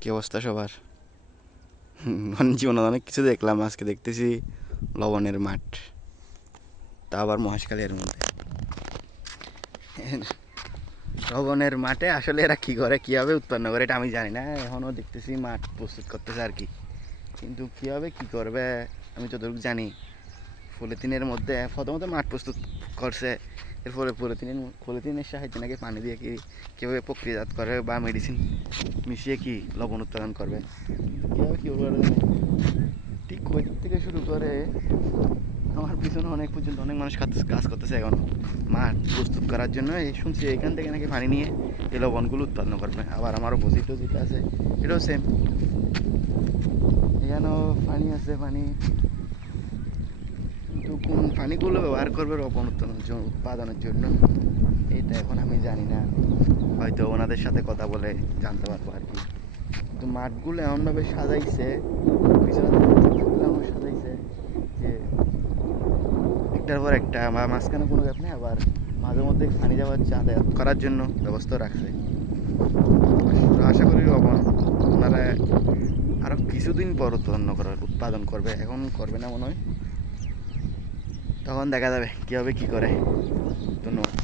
কি অবস্থা সবার? জীবনে অনেক কিছু দেখলাম, আজকে দেখতেছি লবণের মাঠ, তা আবার মহেশখালীর মধ্যে। লবণের মাঠে আসলে এরা কী করে, কীভাবে উৎপন্ন করে এটা আমি জানি না। এখনও দেখতেছি মাঠ প্রস্তুত করতেছে আর কি, কিন্তু কীভাবে কী করবে আমি যতটুকু জানি, পলিথিনের মধ্যে প্রথমত মাঠ প্রস্তুত করছে, এরপরে পলিথিনের সাহায্যে নাকি পানি দিয়ে কীভাবে প্রক্রিয়াজাত করে বা মেডিসিন মিশিয়ে কি লবণ উৎপাদন করবে, কীভাবে কী করবে ঠিক ওই থেকে শুরু করে আমার পিছনে অনেক পর্যন্ত অনেক মানুষ কাজ করতেছে এখন মাঠ প্রস্তুত করার জন্য। এই শুনছি এখান থেকে নাকি পানি নিয়ে এই লবণগুলো উৎপাদন করবে। আবার আমার অপোজিটও যেটা আছে এটাও সেম, এখানেও পানি আছে, পানি কিন্তু কোন পানিগুলো ব্যবহার করবে লবণ উৎপাদনের জন্য এটা এখন আমি জানি না, হয়তো ওনাদের সাথে কথা বলে জানতে পারবো আর কি। কিন্তু মাঠগুলো এমনভাবে সাজাইছে, পিছনে মাঠগুলো এমন সাজাইছে যে একটার পর একটা, বা মাঝখানে কোনো গ্যাপ নেই, আবার মাঝে মধ্যে পানি যাওয়ার যাতায়াত করার জন্য ব্যবস্থা রাখছে। আশা করি লবণ ওনারা আরও কিছুদিন পর উৎপাদন করবে, এখন করবে না মনে হয়, তখন দেখা যাবে কীভাবে কী করে। ধন্যবাদ।